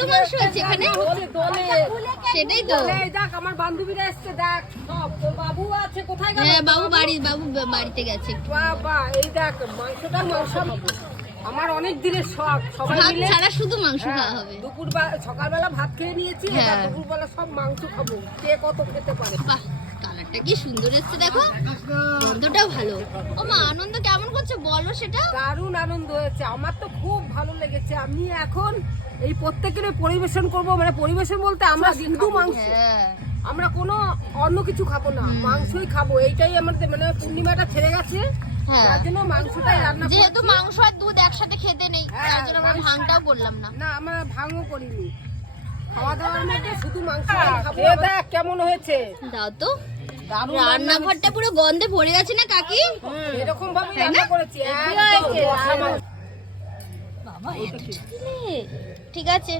এত মাংস আছে এখানে? সেটাই তো। দেখ আমার বান্ধবীরা এসছে, দেখ সব তোর বাবু আছে, কোথায় গেল? হ্যাঁ, বাবু বাড়িতে গেছে। বাবা এই দেখ মাংসটা মাংস আমার অনেক দিনের শখ, সবাই ভাত মিলে ছাড়া শুধু মাংস খাওয়া হবে। সকালবেলা ভাত খেয়ে নিয়েছি, এবার হ্যাঁ। দুপুরবেলা সব মাংস খাবো, কে কত খেতে পারে। বাহ, কালারটা কি সুন্দর এসছে দেখো, গন্ধটাও ভালো। ও মা, আনন্দ কেমন করছে বলো সেটা? দারুণ আনন্দ হয়েছে, আমার তো খুব ভালো লেগেছে। আমি এখন এই প্রত্যেকের পরিবেশন করব, মানে পরিবেশন বলতে আমরা শুধু মাংস, হ্যাঁ, আমরা কোনো অন্য কিছু খাবো না, মাংসই খাবো। এইটাই আমাদের মানে পূর্ণিমাটা ছেড়ে গেছে, হ্যাঁ। তার জন্য মাংসটাই রান্না করছি। যেহেতু মাংস আর দুধ একসাথে খেতে নেই, হ্যাঁ, তার জন্য আমরা ভাঙটাও করলাম না। না আমরা ভাঙও করিনি, খাওয়া দাওয়ার মধ্যে শুধু মাংসটাই খাবো। দেখ কেমন হয়েছে, দাও তো। দারুণ রান্নাঘরটা পুরো গন্ধে ভরে গেছে না কাকি? এরকম ভাবে তাই না? রান্না করেছি একদম হয়েছে, বসা মাংস। বাবা এত ঠিক আছে।